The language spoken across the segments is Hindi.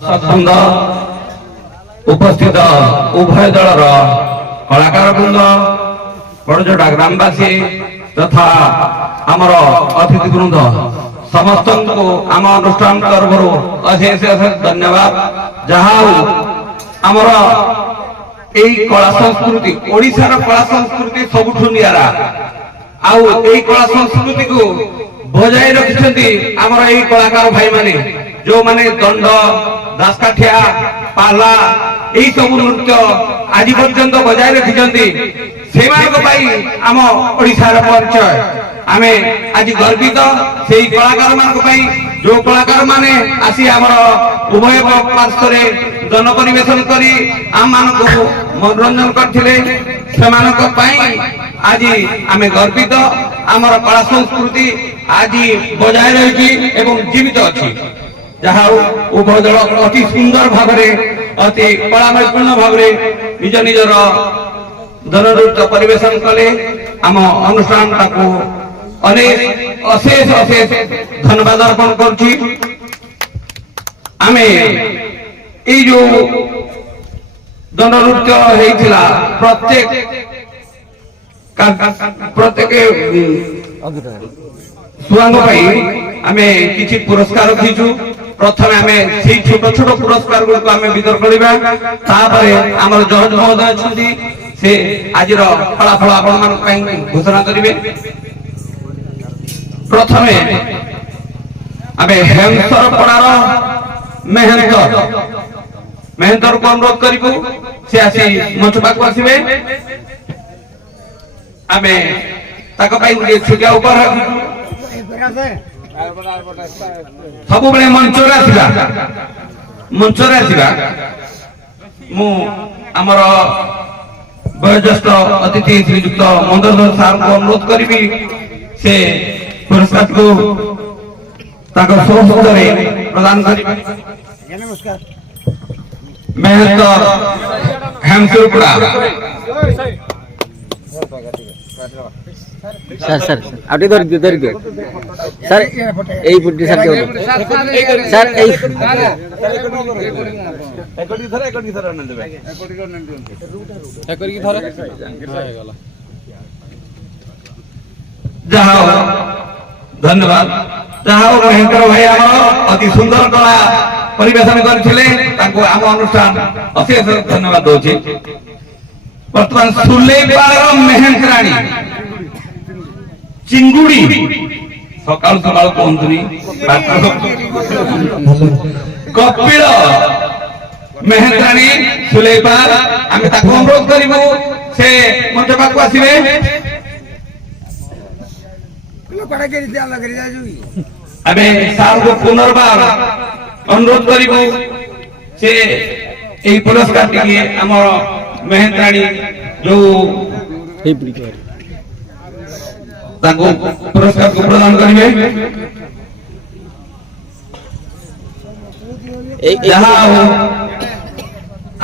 सत्संग उपस्थित उभय दलर कलाकार वृंद बड़जोड़ा ग्रामवासी तथा आमर अतिथि वृंद समस्त को आम अनुष्ठान तरफ अशेष अशेष धन्यवाद। जहाँ आमर यही कला संस्कृति ओडिशार कला संस्कृति सबुठु नियारा आउ यही कला संस्कृति को बजाय रखिछन्ति आमर यही कलाकार भाई माने जो माने दंड दासकाठिया पाला यही सब नृत्य आज पर्यंत बजाय रखिछन्ति सेमानक पाई आम ओडिशार परिचय आमे आज गर्वित सेही कलाकार मानक पाई जो कलाकार माने आसी आमर उभय पार्श्व जन परिवेशन करी आम मानक मनोरंजन करथिले सेमानक पाई आज आमे गर्वित आमर कला संस्कृति आज बजाय रही एवं जीवित अच्छी जहाँ उभय दल अति सुंदर भाव अति कलामयपूर्ण भाव निज निजर जननृत्य परिवेशन कले आम अनुष्ठान अनेक अशेष अशेष धन्यवाद अर्पण करुछि। आमे ई जो जननृत्य हेइथिला प्रत्येक सुआंग आमे किछि पुरस्कार रखिछु। प्रथमे आमे सेही छोट छोट पुरस्कार गुड को आमे वितर करिबा तापरे हमर जज महोदय अछंती से आजिर फलाफल आपण मान पई घोषणा करिवे। प्रथमे आमे हेमसर पड़ार मेहनतर को अनुरोध करिबु से आसी मंच पाक आसीबे। आमे ताको पई छुटिया ऊपर सब बड़े मंचरे आसवा मु आमर वयोज्येष्ठ अतिथि श्रीयुक्त मंदर सार को अनुरोध करी से पुरस्कार को प्रदान कर मेहनत हेमसुरपुरा सर सर आउट धर दियो सर एई फुटी सर के सर एई एकडी धर न देबे एकडी धर जाओ धन्यवाद। जाओ महेंद्र भाई आम अति सुंदर कला परिवेशन करथिले ताको आम अनुष्ठान अशेष धन्यवाद दोछि। वर्तमान सुलेपार मेहंद्राणी चिंगुड़ी सकाल सकाल कहतुनी कपिल मेहंद्राणी सुलेपार आमे ताको अनुरोध करिबु से मंच पाक आसीबे। आमे सार को पुनर्बार अनुरोध करिबु से एई पुरस्कार टिके हमर मेहंद्राणी जो ताको पुरस्कार को प्रदान करिवे। जहाँ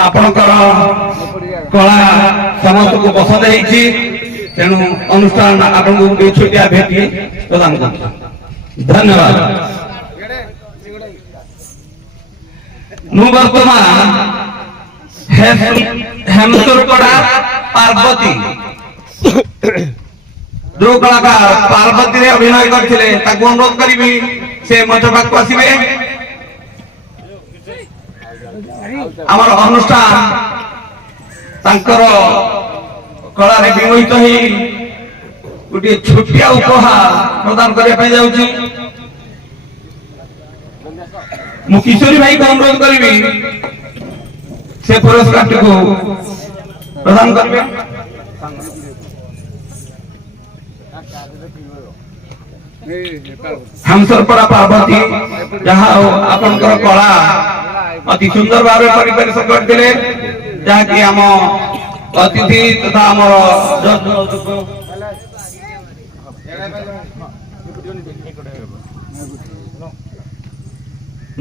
आपणकर कला समस्त को पसंद होइछि तेणु अनुष्ठान आपन को छोटिया भेटी प्रदान कर धन्यवाद। नु वर्तमान हेमसुरपड़ा पार्वती जो कलाकार पार्वती रे अभिनय करथिले ताको अनुरोध करिबी से मंच पाक आसीबे। हमर अनुष्ठान तांकर कला रे विमोहित होई गुटी छोटिया उपहार प्रदान करे पय जाउची। मु किशोरी भाई को अनुरोध करिबी से पुरस्कार को प्रदान करिबे। हेमसरपड़ा पार्वती जहाँ आपनकर कला अति सुंदर भाव परिवेशन करथिले जहाँ कि आम अतिथि तथा आमर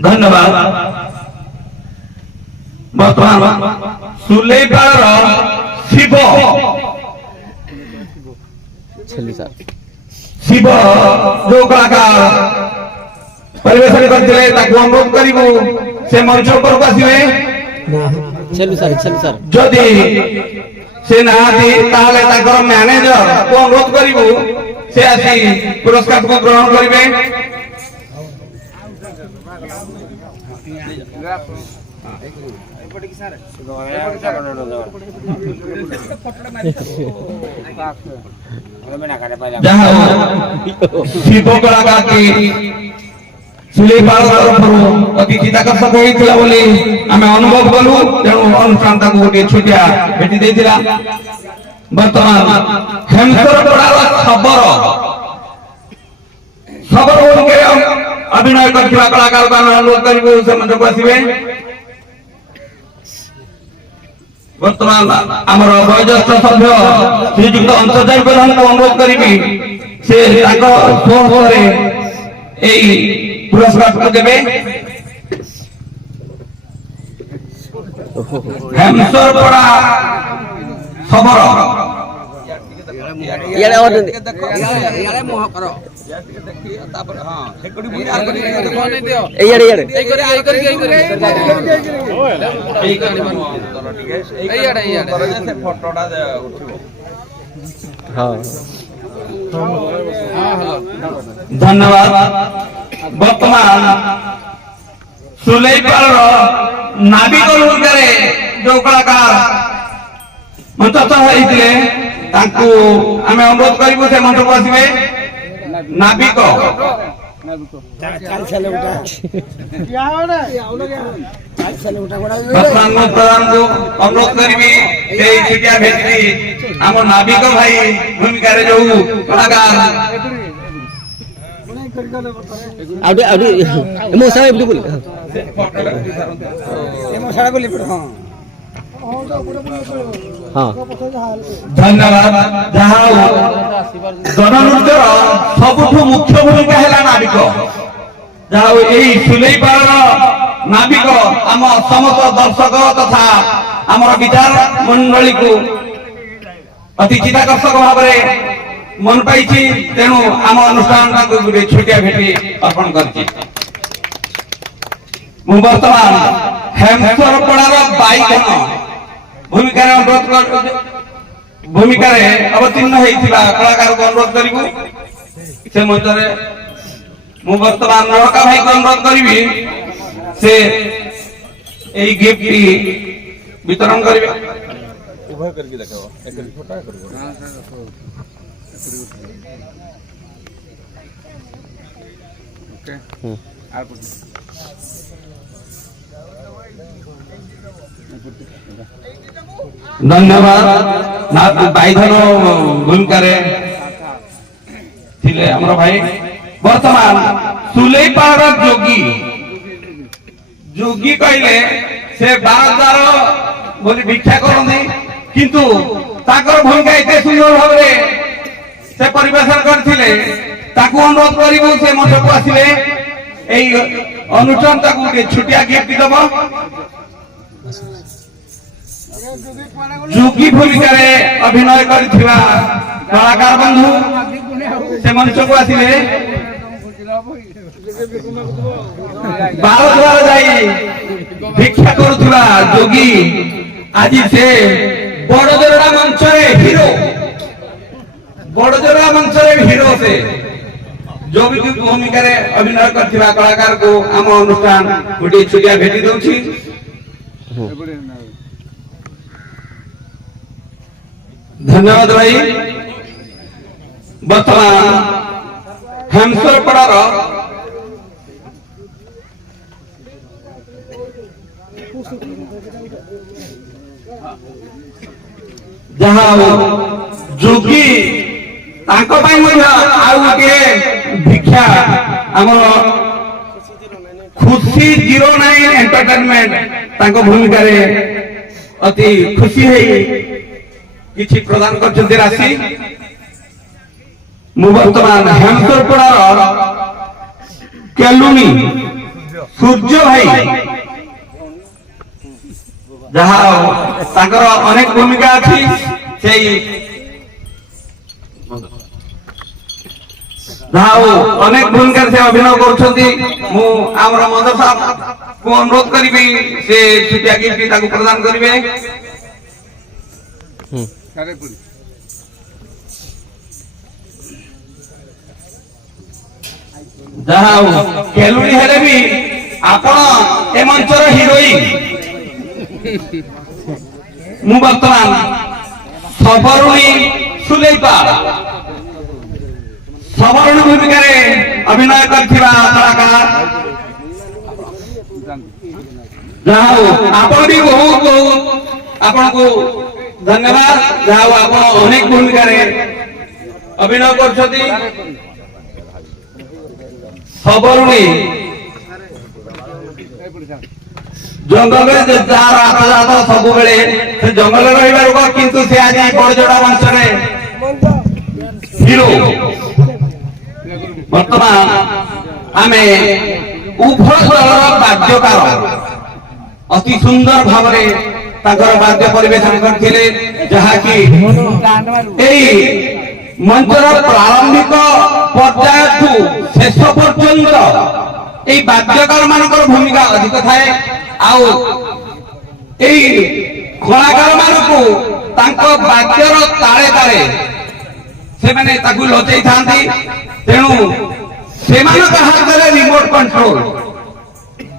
धन्यवाद। वर्तमान सुलेपार शिव शिव जो कलाकार परिवेशन करथिले ताको अनुरोध करिबो ସେ ମଞ୍ଚ ଉପରକୁ ଆସିବେ। ଯଦି ସେ ନାହାନ୍ତି ତାହେଲେ ତାଙ୍କର ମ୍ୟାନେଜରକୁ ଅନୁରୋଧ କରିବୁ ସେ ଆସି ପୁରସ୍କାରକୁ ଗ୍ରହଣ କରିବେ। ଯାହା ଶିବ କଳାକାର କି ସୁଲେଇପାଳ ତରଫରୁ ଅତି ଚିତ୍ତାକର୍ଷକ ହୋଇଥିଲା ବୋଲି ଆମେ ଅନୁଭବ କଲୁ। ତେଣୁ ଅନୁଷ୍ଠାନ ତାଙ୍କୁ ଗୋଟିଏ ଛୋଟିଆ ଭେଟି ଦେଇଥିଲା। ବର୍ତ୍ତମାନ ହେମସରପଡ଼ାର ଶବର ଭୂମିକାରେ ଅଭିନୟ କରିଥିବା କଳାକାରକୁ ଆମେ ଅନୁରୋଧ କରିବୁ ସେ ମଞ୍ଚକୁ ଆସିବେ। ବର୍ତ୍ତମାନ ଆମର ବୟୋଜ୍ୟେଷ୍ଠ ସଭ୍ୟ ଶ୍ରୀଯୁକ୍ତ ଅନ୍ତର୍ଜାଇ ପ୍ରଧାନଙ୍କୁ ଅନୁରୋଧ କରିବି ସେ ତାଙ୍କ ସ୍ୱରରେ ଏହି ପୁରସ୍କାରକୁ ଦେବେ। ହେମସରପଡ଼ା ଖବର ଧନ୍ୟବାଦ। ବର୍ତ୍ତମାନ ସୁଲେଇପାଳର ନାବିକ ଭୂମିକାରେ ଯୋଉ କଳାକାର ମଞ୍ଚସ୍ଥ ହୋଇଥିଲେ ତାଙ୍କୁ ଆମେ ଅନୁରୋଧ କରିବୁ ସେ ମଞ୍ଚକୁ ଆସିବେ। ନାବିକ ପ୍ରଧାନଙ୍କୁ ଅନୁରୋଧ କରିବି ସେଇ ଛୋଟିଆ ଭେଟି ଆମ ନାବିକ ଭାଇ ଭୂମିକାରେ ଯୋଉ କଳାକାର ଧନ୍ୟବାଦ। ଯାହା ହଉ ଗଣନୃତ୍ୟର ସବୁଠୁ ମୁଖ୍ୟ ଭୂମିକା ହେଲା ନାବିକ। ଯାହା ହଉ ଏଇ ସୁଲେଇପାଳର ନାବିକ ଆମ ସମସ୍ତ ଦର୍ଶକ ତଥା ଆମର ବିଚାର ମଣ୍ଡଳୀକୁ ଅତି ଚିତ୍ତାକର୍ଷକ ଭାବରେ ମନ ପାଇଛି। ତେଣୁ ଆମ ଅନୁଷ୍ଠାନ ତାଙ୍କୁ ଗୋଟେ ଛୋଟିଆ ଭେଟି ଅର୍ପଣ କରିଛି। ମୁଁ ବର୍ତ୍ତମାନ ହେମସରପଡ଼ାର ବାଇଗଣ ଭୂମିକାରେ ଅବତୀର୍ଣ୍ଣ ହେଇଥିବା କଳାକାରକୁ ଅନୁରୋଧ କରିବୁ ସେ ମଞ୍ଚରେ। ମୁଁ ବର୍ତ୍ତମାନ ନରକା ଭାଇକୁ ଅନୁରୋଧ କରିବି ସେ এই গিফটটি বিতরণ করবে। উভয় করকে দেখাও, একটি ফটো করব। ওকে আর ধন্যবাদ। না বাইধন ভূমিকারে ଥିଲେ ଆମର ଭାଇ। ବର୍ତ୍ତମାନ ସୁଲେଇପାଳର ଯୋଗୀ ଯୋଗୀ କହିଲେ ସେ 12,000 ବୋଲି ଭିକ୍ଷା କରନ୍ତି, କିନ୍ତୁ ତାଙ୍କର ଭୂମିକା ଏତେ ସୁନ୍ଦର ଭାବରେ ସେ ପରିବେଷଣ କରିଥିଲେ ତାକୁ ଅନୁରୋଧ କରିବୁ ସେ ମଞ୍ଚକୁ ଆସିଲେ। এই অনুষ্ঠান ତାକୁ ଗୋଟେ ଛୋଟିଆ ଗିଫ୍ଟ ଦେବ। ଯୋଗୀ ଭୂମିକାରେ ଅଭିନୟ କରିଥିବା କଳାକାର ବନ୍ଧୁ ସେ ମଞ୍ଚକୁ ଆସିଲେ। 12,000 ଯାଇ ଭିକ୍ଷା କରୁଥିବା ଯୋଗୀ ଆଜି ସେ ବଡଜୋରଡ଼ା ମଞ୍ଚରେ ହିରୋ। ବଡଜୋରଡ଼ା ମଞ୍ଚରେ ହିରୋ ସେ ଯୋଗୀ ଭୂମିକାରେ ଅଭିନୟ କରିଥିବା କଳାକାରକୁ ଆମ ଅନୁଷ୍ଠାନ ଗୋଟିଏ ଛୋଟିଆ ଭେଟି ଦେଉଛି। ଧନ୍ୟବାଦ ଭାଇ। ବର୍ତ୍ତମାନ ହେମସରପଡ଼ାର ଯାହା ଯୋଗୀ ତାଙ୍କ ପାଇଁ ମଧ୍ୟ ଆଉ ଗୋଟିଏ ଭିକ୍ଷା ଆମର ଖୁସି 09 ଏଣ୍ଟରଟେନମେଣ୍ଟ ତାଙ୍କ ଭୂମିକାରେ ଅତି ଖୁସି ହେଇ କିଛି ପ୍ରଦାନ କରିଛନ୍ତି ରାଶି। ମୁଁ ବର୍ତ୍ତମାନ ହେମସରପଡ଼ାର କେଲୁନି ସୂର୍ଯ୍ୟ ଭାଇ ଯାହା ତାଙ୍କର ଅନେକ ଭୂମିକା ଅଛି ସେଇ ଯାହା ଅନେକ ଭୂମିକାରେ ସେ ଅଭିନୟ କରୁଛନ୍ତି। ମୁଁ ଆମର ମଦ ସାହେବ को अनुरोध करी से छुटिया गिफ्ट ताकू प्रदान करेंगे। जहाँ खेलुड़ी हेले भी आपण ए मंचर हिरोइन मु बर्तमान सबरुणी सुलेपा सबरुणी भूमिका अभिनय करथिबा कलाकार जहाँ आपण भी बहुत बहुत आपण को धन्यवाद। जहाँ आपण अनेक भूमिका अभिनय करछथि। सबरुणी जंगल जार आपात सब बेले से जंगल रही किंतु से आज बड़जोड़ा मंच हिरो बर्तमान आमे उभय दलर वाद्यकार अति सुंदर भाव वाद्य परिवेशन करथिले जहाँकि मंचर प्रारंभिक पर्याय शेष पर्यंत এই বাদ্যকার মানকৰ ভূমিকা অধিক থাকে আউ এই কলাকাৰ মানকো তাଙ୍କ বাদ্যৰ তাଳେ তাଳେ ସେମାନେ ତାକୁ ଲଚେଇ থাନ୍ତି। ତେଣୁ ସେମାନଙ୍କ ହାତରେ ରିମୋଟ କଣ୍ଟ୍ରୋଲ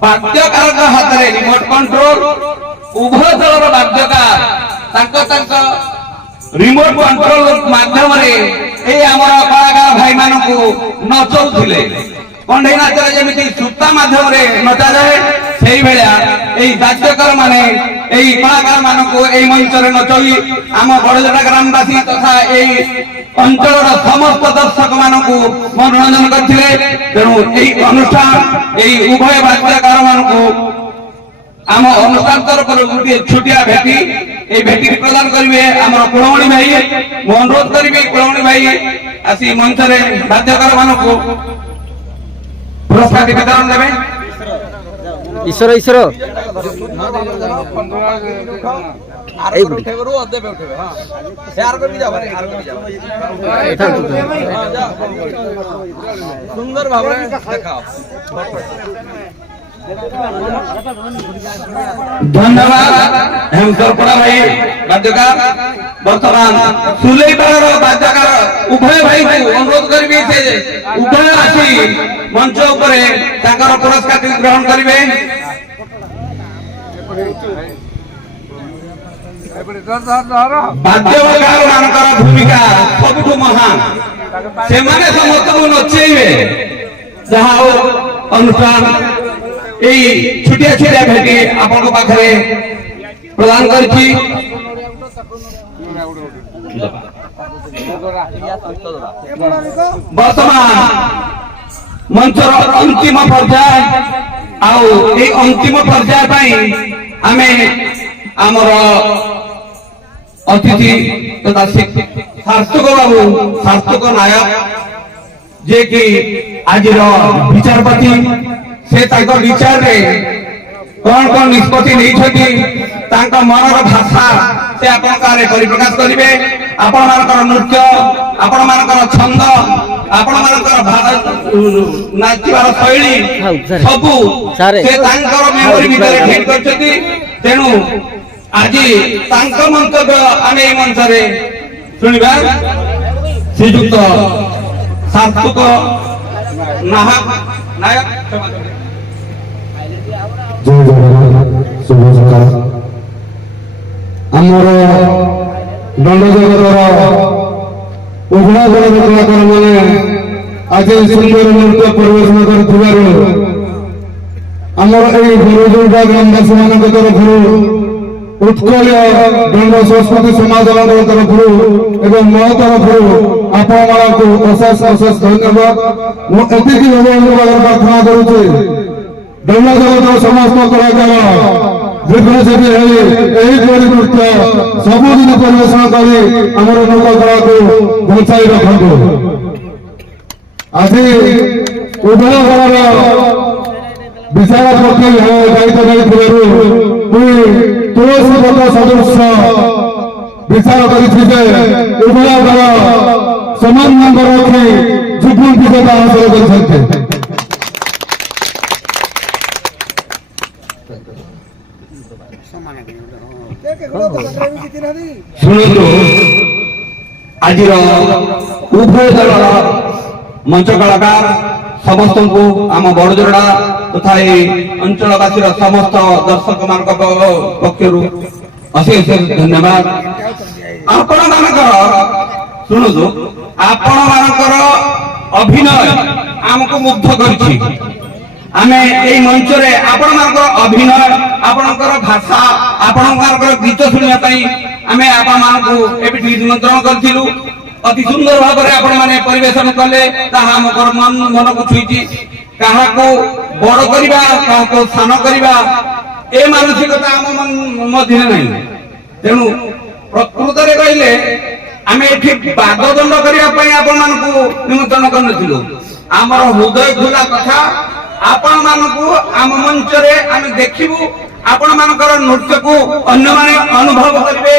ବାଦ୍ୟକାରଙ୍କ ହାତରେ ରିମୋଟ କଣ୍ଟ୍ରୋଲ ଉଭୟ ଦଳର ବାଦ୍ୟକାର ତାଙ୍କ ରିମୋଟ କଣ୍ଟ୍ରୋଲ ମାଧ୍ୟମରେ এই ଆମର କଳାକାର ଭାଇମାନଙ୍କୁ ନଚଉଥିଲେ। कंढे नाच जमी सूता मध्यम नचा जाए से भाया बाद्यकार माने कलाकार मान मंच नचई आम बड़जोड़ा ग्रामवासी तथा अंचल समस्त दर्शक मान मनोरंजन करते। तेणु यही अनुष्ठान उभय बाद्यकार मान आम अनुष्ठान तरफ गोटे छुटिया भेटी भेटी प्रदान करेंगे आम कुलमणि भाई। मु अनुरोध करी कुलमणि भाई आसी मंच बाद्यकार मान पुरस्कार वितरण देवे। ईश्वर ईश्वर सुंदर भाव धन्यवाद हेमसरपड़ा भाई बाद्यकार। बर्तमान सुलेपार बाद्यकार उभय भाई को अनुरोध करी उभय आसी मंच उपरे पुरस्कार ग्रहण करेंगे। बाद्यकार मानकर भूमिका सबुठ महान से माने समस्त को नचेबे जहाँ अनुष्ठान यही छुटिया छुटिया भेटी आपण पाखे प्रदान करछि। वर्तमान मंचर अंतिम पर्याय अंतिम पर्याय आमे आमर अतिथि तथा सार्थक बाबू सार्थक नायक जे कि आज विचारपति से विचार कौन कौन निष्पत्ति नहीं मनर भाषा से प्रकाश करेंगे। आपण मानकर नृत्य आपण मानकर छंद आपण मानकर नाचिबार शैली सबू से मेमोरी भितर ठीक करछथि। तेणु आज मंतव्य आम ये मंच शुणा श्रीजुक्त सार्थक नायक। जय जगन्नाथ शुभ सकाळ आमर दंड जगतर उभय दलर कलाकार मैंने आज सुंदर नृत्य परिवेशन कर आमर बड़जोड़ा ग्रामवासी मान तरफ उत्कल दंड संस्कृति समाज तरफ एवं मो तरफ आपण अशेष अशेष धन्यवाद। मुझे प्रार्थना करुचे दंड जगत समस्त कलाकार नृत्य सबुदिन परिवेशन कर लोक कला को बचाई रखु। आज उभय दलर विचारपति दायित्व तुलसी पद सदृश विचार कर उभय दल समान नंबर रखी जुगुल विजेता हासिल कर। ଶୁଣନ୍ତୁ ଆଜିର ଉଭୟ ଦଳର ମଞ୍ଚ କଳାକାର ସମସ୍ତଙ୍କୁ ଆମ ବଡ଼ଜୋରଡ଼ା ତଥା ଏହି ଅଞ୍ଚଳବାସୀର ସମସ୍ତ ଦର୍ଶକ ମାନଙ୍କ ପକ୍ଷରୁ ଅଶେଷ ଧନ୍ୟବାଦ। ଆପଣ ମାନଙ୍କର ଶୁଣନ୍ତୁ ଆପଣ ମାନଙ୍କର ଅଭିନୟ ଆମକୁ ମୁଗ୍ଧ କରିଛି। ଆମେ ଏଇ ମଞ୍ଚରେ ଆପଣଙ୍କର ଅଭିନୟ ଆପଣଙ୍କର ଭାଷା ଆପଣଙ୍କର ଗୀତ ଶୁଣିବା ପାଇଁ ଆମେ ଆପଣମାନଙ୍କୁ ଏଠି ନିମନ୍ତ୍ରଣ କରିଥିଲୁ। ଅତି ସୁନ୍ଦର ଭାବରେ ଆପଣମାନେ ପରିବେଷଣ କଲେ ତାହା ଆମର ମନକୁ ଛୁଇଁଛି। କାହାକୁ ବଡ଼ କରିବା କାହାକୁ ସାନ କରିବା ଏ ମାନସିକତା ଆମ ମଧ୍ୟରେ ନାହିଁ। ତେଣୁ ପ୍ରକୃତରେ କହିଲେ ଆମେ ଏଠି ବାଦଦଣ୍ଡ କରିବା ପାଇଁ ଆପଣମାନଙ୍କୁ ନିମନ୍ତ୍ରଣ କରିନଥିଲୁ। ଆମର ହୃଦୟ ଖୋଲା କଥା ଆପଣମାନଙ୍କୁ ଆମ ମଞ୍ଚରେ ଆମେ ଦେଖିବୁ, ଆପଣମାନଙ୍କର ନୃତ୍ୟକୁ ଅନ୍ୟମାନେ ଅନୁଭବ କରିବେ,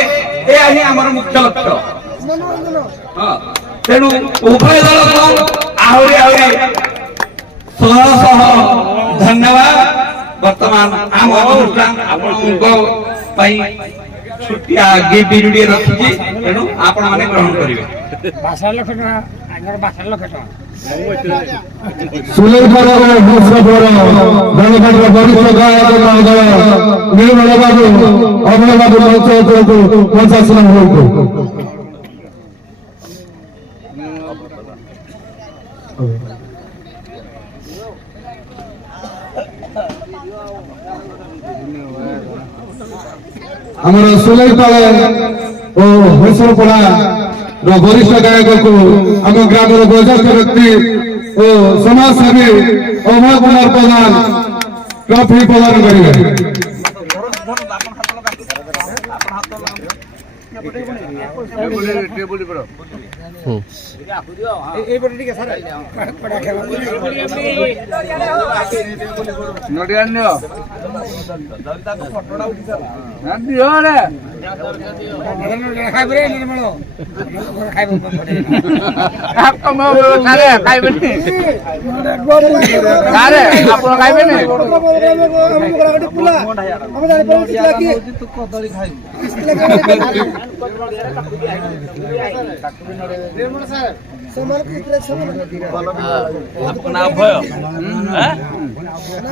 ଏହା ହିଁ ଆମର ମୁଖ୍ୟ ଲକ୍ଷ୍ୟ। ତେଣୁ ଉଭୟ ଦଳକୁ ଆହୁରି ଆହୁରି ଶହ ଶହ ଧନ୍ୟବାଦ। ବର୍ତ୍ତମାନ ଆମ ଅନୁଷ୍ଠାନ ଆପଣଙ୍କ ପାଇଁ ଛୋଟିଆ ଗିଫ୍ଟ ଗୁଡ଼ିଏ ରଖିଛି, ତେଣୁ ଆପଣମାନେ ଗ୍ରହଣ କରିବେ। ସୁଲେଖର ବରିଷ୍ଠ ଗାୟକ ମହୋଦୟ ନିର୍ମଳ ବାବୁ ଅଭୟ ବାବୁ ମଞ୍ଚକୁ ପଞ୍ଚାସନ ହୁଅନ୍ତୁ। ଆମର ସୁଲେଖପାଳ ଓ ହରିଶରପଡ଼ା ବରିଷ୍ଠ ଗାୟକକୁ ଆମ ଗ୍ରାମର ବୟୋଜ୍ୟେଷ୍ଠ ବ୍ୟକ୍ତି ଓ ସମାଜସେବୀ ଅଭୟ କୁମାର ପ୍ରଧାନ ଟ୍ରଫି ପ୍ରଦାନ କରିବେ।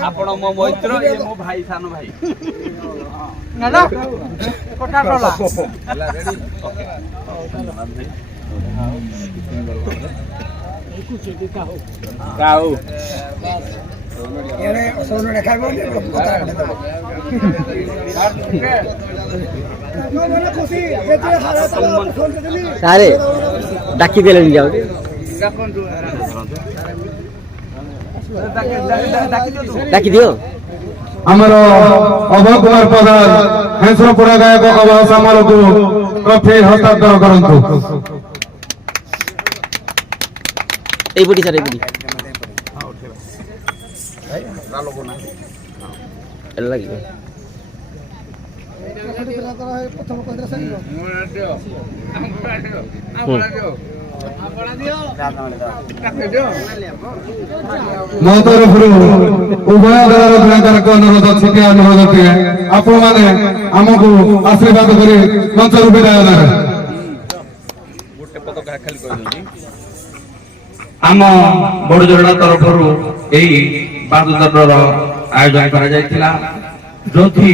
ଆପଣ ମୋ ମୈତ୍ର, ମୋ ଭାଇ, ସାନ ଭାଇ। ସାରେ ଡାକି ଦେଲେଣି ଯାଉ ଡାକି ଦିଅ। ଆମର ଅଭୟ କୁମାର ପ୍ରଧାନ ହେଁସରପଡ଼ା ଗାୟକ ଅଭୟ ସାମଲକୁ ଟ୍ରଫି ହସ୍ତାନ୍ତର କରନ୍ତୁ। এইপটি স্যার এইপটি এটা লাগিব ମୋ ତରଫରୁ ଉଭୟ ଦଳର ଭୟଙ୍କରଙ୍କ ଅନୁରୋଧ ଛୋଟିଆ ଅନୁରୋଧ ଟିଏ, ଆପଣମାନେ ଆମକୁ ଆଶୀର୍ବାଦ କରି ମଞ୍ଚରୁ ବିଦାୟ ଦେବେ। ଆମ ବଡ଼ଜୋରଡ଼ା ତରଫରୁ ଏହି ବାଦଦଣ୍ଡର ଆୟୋଜନ କରାଯାଇଥିଲା, ଯୋଉଠି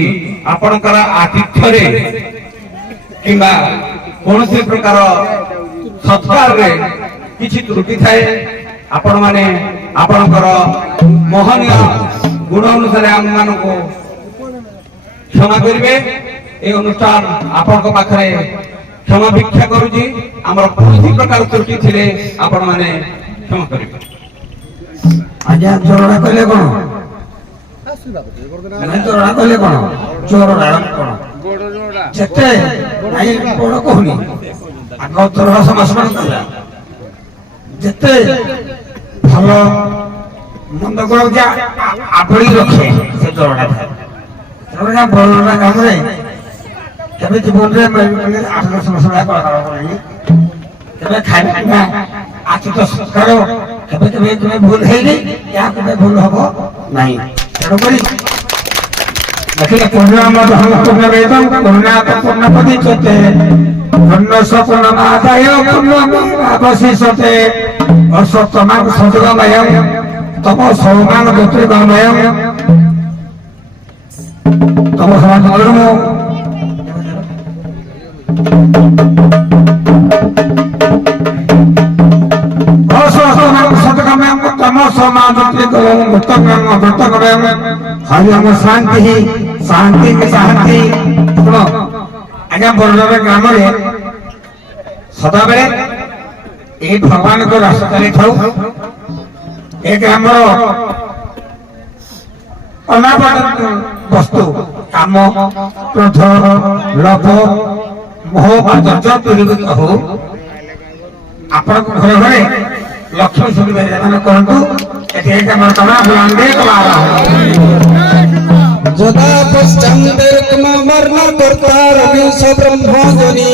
ଆପଣଙ୍କର ଆତିଥ୍ୟରେ କିମ୍ବା କୌଣସି ପ୍ରକାର ସତ୍କାରରେ କିଛି ତ୍ରୁଟି ଥାଏ, ଆପଣମାନେ ଆପଣଙ୍କର ମହନୀୟ ଗୁଣ ଅନୁସାରେ ଆମମାନଙ୍କୁ କ୍ଷମା କରିବେ। এই অনুষ্ঠান ଆପଣଙ୍କ ପାଖରେ କ୍ଷମା ଭିକ୍ଷା କରୁଛି। ଆମର କୌଣସି ପ୍ରକାର ତ୍ରୁଟି ଥିଲେ ଆପଣମାନେ କ୍ଷମା କରିବେ। ଆଜ୍ଞା ଚୋରଡ଼ା କହିଲେ କଣ? ଚୋରଡ଼ା କହିଲେ କଣ? ଚୋରଡ଼ା କଣ? ଯେତେ ନାଇଁ ବଡ କହୁନି, ଆଗ ଚୋରଡ଼ା ସମାସମାନ କଲା। ଯେତେ ଭଲ ମନ୍ଦ ଗୁଣ ଆବଳି ରଖେ ସେ ଚୋରଡ଼ା ଥାଏ। ଚୋରଡ଼ା ବଡ କାମରେ କେବେ ଜୀବନରେ 8-10 ବର୍ଷ କଳାକାର କଲେଣି, କେବେ ଖାଇବା ପିଇବା ଆଚିତ ସଂସ୍କାର କେବେ କେବେ କେବେ ଭୁଲ ହେଇନି, ଏହା କେବେ ଭୁଲ ହବ ନାହିଁ। ତେଣୁକରି अखिल पुण्यम पुण्य वेदम पुण्यात पुण्य पदिचते पुण्य सपुण्यमादाय पुण्यमेवावशिष्यते असत्तमां सजगमयं तमो सौमां ज्योतिर्गमयं तमो समाजमो असत्तमां सजगमयं तमो सौमां ज्योतिर्गमयं मुक्तगमयं हरिओम शांति शांति की शांति शुण आज्ञा बरडर ग्राम सदा बेले ये भगवान को रास्ता था एक ग्राम अनावरण वस्तु काम क्रोध लोभ मोह आदर्श दूरीभूत हो आपण घरे घरे लक्ष्मी सुविधा कहतु যদা পশ্চান্তর্কমর্ণ কর্তারবিংশ ব্রহ্মজনি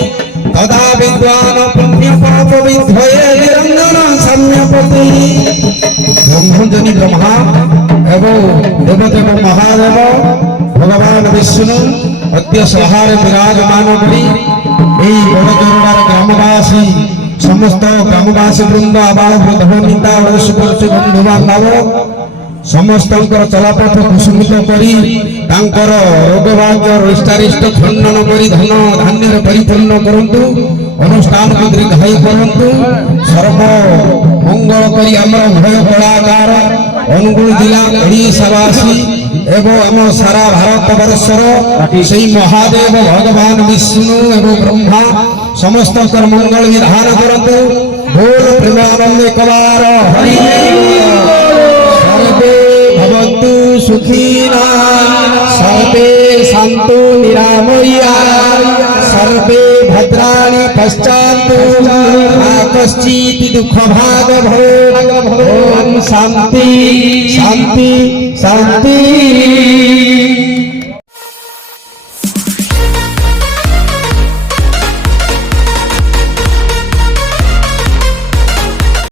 তদা বিদ্বান পুণ্য পাপ বিদ্ধয়ে নিরঞ্জন সাম্যপতি ব্রহ্মজনি ব্রহ্মা এবং দেবদেব মহাদেব ভগবান বিষ্ণু অদ্য সভারে বিরাজমান করি এই বড়জোড়ার গ্রামবাসী সমস্ত গ্রামবাসী বৃন্দ আবার বৃদ্ধবনিতা অবশ্য বন্ধু বান্ধব ସମସ୍ତଙ୍କର ଚଲାପଥ କୁସୁମିତ କରି ତାଙ୍କର ରୋଗବାଗ ହୃଷ୍ଟାରିଷ୍ଟ ଖଣ୍ଡନ କରି ଧନ ଧାନ୍ୟରେ ପରିପୂର୍ଣ୍ଣ କରନ୍ତୁ ଅନୁଷ୍ଠାନକୁ ଦୀର୍ଘାୟୁ କରନ୍ତୁ ସର୍ବ ମଙ୍ଗଳ କରି ଆମର ଭୟ କଳାକାର ଅନୁଗୁଳ ଜିଲ୍ଲା ଓଡ଼ିଶାବାସୀ ଏବଂ ଆମ ସାରା ଭାରତ ବର୍ଷର ସେହି ମହାଦେବ ଭଗବାନ ବିଷ୍ଣୁ ଏବଂ ବ୍ରହ୍ମା ସମସ୍ତଙ୍କର ମଙ୍ଗଳ ବିଧାନ କରନ୍ତୁ ବୋଲ ପ୍ରେମାନନ୍ଦ କବାର ହରି भवन्तु सुखिना सर्वे सन्तु निरामया सर्वे भद्राणि पश्चान्तु कश्चित् दुःखभाग् भवेत् ॐ शान्ति शान्ति शान्ति